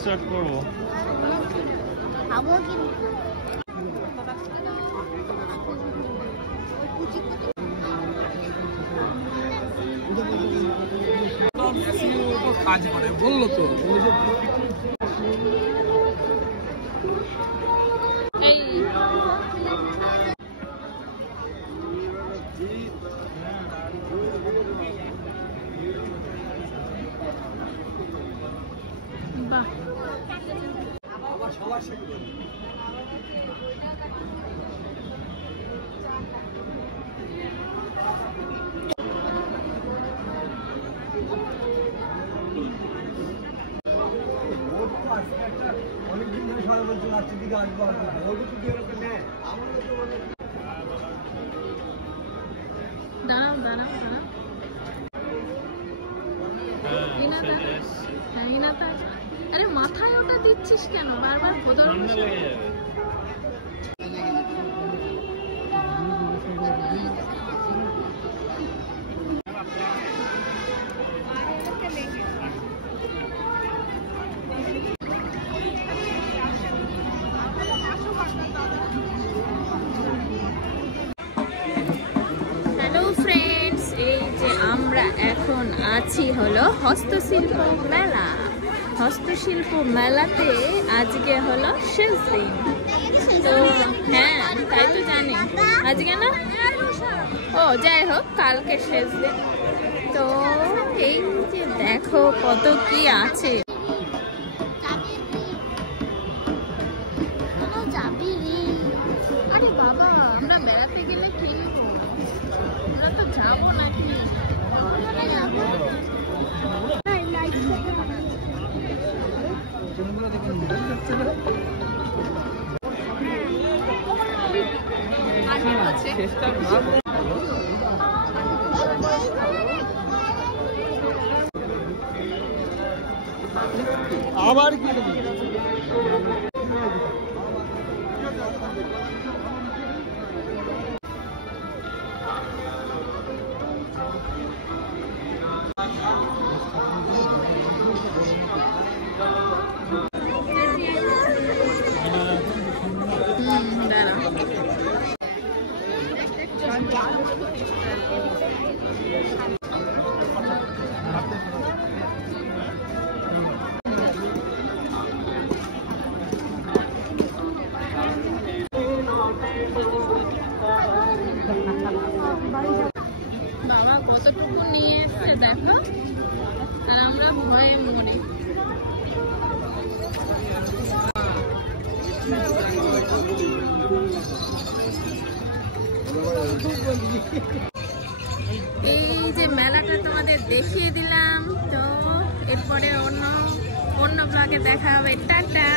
Start করবো। কাজ করে বললো তো অনেকদিন ধরে সবাই বলছে রাত্রির দিকে আসবো দাঁড়াও দাঁড়াও দাঁড়াও আরে মাথায় ওটা দিচ্ছিস কেন বারবার? খোদর এখন আছি হলো হস্তশিল্প মেলা। হস্তশিল্প মেলাতে আজকে হলো শেষ দিন। তো হ্যাঁ তাই তো জানি, আজকে না ও যাই হোক কালকে শেষ দিন। তো এই যে দেখো কত কি আছে। আরে বাবা আমরা বেড়াতে গেলে কিনবো, আমরা তো যাবো নাকি? আবার কি বাবা কতটুকু নিয়ে এসছে দেখো, আর আমরা ভয়ে মরে। এই যে মেলাটা তোমাদের দেখিয়ে দিলাম, তো এরপরে অন্য ব্লগে দেখা হবে। টাটা।